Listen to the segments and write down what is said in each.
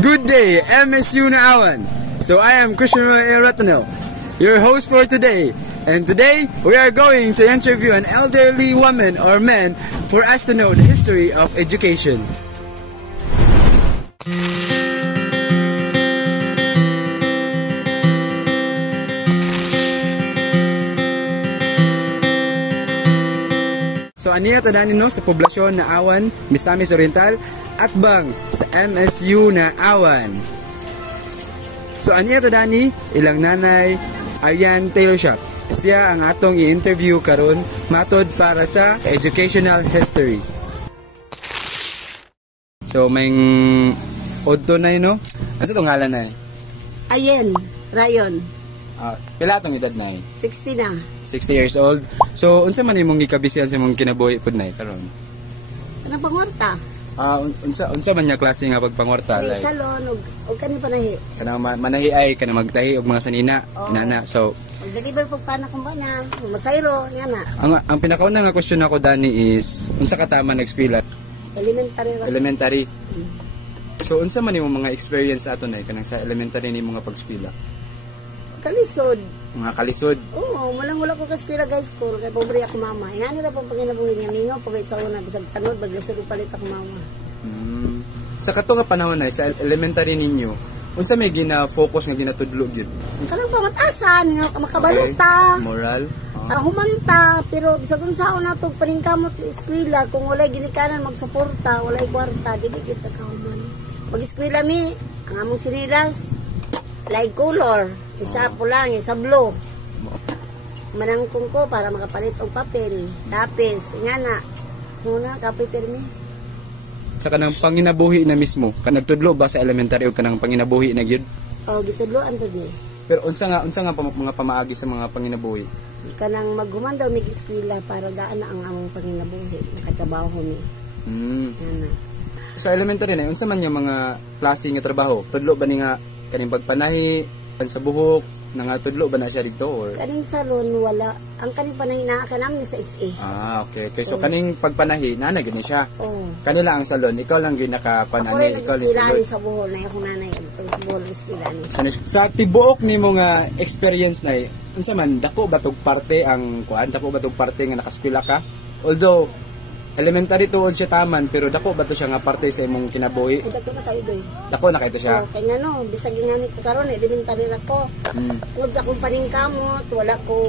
Good day, MSU Naawan. So I am Christian Roy Ratano, your host for today. And today we are going to interview an elderly woman or man for us to know the history of education. So aniya tadanin no sa poblasyon na Awan, Misamis Oriental, Atbang sa MSU na Awan. So aniya tadani ilang nanay Arian Taylor Shop. Siya ang atong i-interview karon matod para sa educational history. So may odto na no. Ano sa tong ngalan na? Ayen, Rayon. Pila atong edad na? 60 na. 60 years old. So unsa man imong gikabisihan sa imong kinabuhi pud nay karon? Ano pangwarta? Unsa man nya klase nga pagpangwarta May salon og kani panahi. Kanang manahi ay kanang magtahi og mga sanina, inana. So deliver pag pana kung bana, masayro nga na. Ang pinakauna nga question ako dani is unsa ka tama na eskwela? Elementary. So unsa man imong mga experience ato nay kanang sa elementary nimo nga pag-eskwela? Kalisod. Mga kalisod. Oo, wala ko ka-eskwela guys school kay pobre ako mama. Yan na pang panginabuhi niya mingo pag sa una bisag tanod baglasod palit ako mama. Sa kato nga panahon na sa elementary ninyo, unsa may gina-focus nga ginatudlo gyud? Kanang pamatasan nga makabalota. Okay. Moral. Humanta, pero bisag unsa na to paningkamot sa eskwela kung walay ginikanan magsuporta, walay kwarta, dili kita kauman. Mag-eskwela mi ang among sinilas light color, isa pula, isa blue. Manangkong ko para makapalit og papel, lapis, ingana. Muna kapoy permi. Sa kanang panginabuhi na mismo, kanagtudlo ba sa elementary o kanang panginabuhi na gyud? Gitudloan pud ni. Pero unsa nga mga pamaagi sa mga panginabuhi? Kanang maghuman daw mig eskwela para gaan na ang among panginabuhi, makatrabaho mi. Sa elementary na, unsa man yung mga klase nga trabaho? Tudlo ba ni nga kaning pagpanahi sa buhok nga tudlo ba na siya dito or kaning salon wala ang kaning panahi na kanam ni sa HA. Okay. So kaning pagpanahi na gyud ni siya. Kanila ang salon, ikaw lang gyud nakapanani, ikaw ni sa buhol na akong nanay adto sa buhol eskwela ni. Sa tibuok nimo nga experience na unsa man dako ba tog parte ang kuan, dako ba tog parte nga nakaskwela ka? Although elementary tuod siya taman pero dako ba to siya nga parte sa imong kinabuhi? Dako na kayo doy. Dako na kayo siya. Kay ngano bisag nga ni ko karon elementary ra ko. Ug sa akong paningkamot wala ko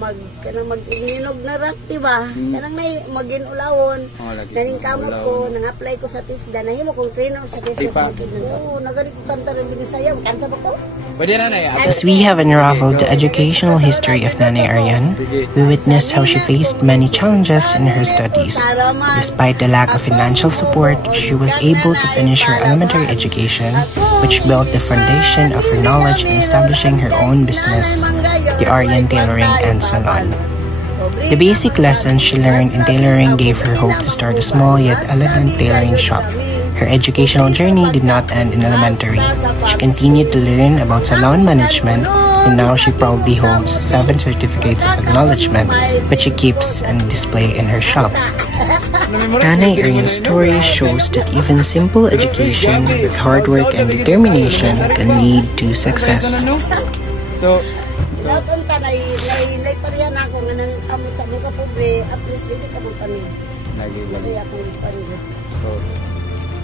mag-ininog na rat diba? Kanang nay maginulawon. Paningkamot ko nang apply ko sa TISDA nahimo kong trainer sa TISDA sa Kidney. Nagali ko kanta rin din sa kanta ba ko? As we have unraveled the educational history of Nanay Arian, we witnessed how she faced many challenges in her studies. Despite the lack of financial support, she was able to finish her elementary education, which built the foundation of her knowledge in establishing her own business, the Arian Tailoring and Salon. The basic lessons she learned in tailoring gave her hope to start a small yet elegant tailoring shop. Her educational journey did not end in elementary. She continued to learn about salon management, and now she proudly holds 7 certificates of acknowledgement, which she keeps and display in her shop. Nanay Arian's story shows that even simple education with hard work and determination can lead to success. So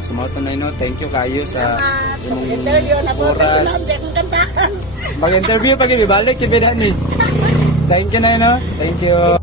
sumaot na no, thank you kayo sa imong oras. Mag-interview pag ibalik kay Bedani. Thank you na no. Thank you.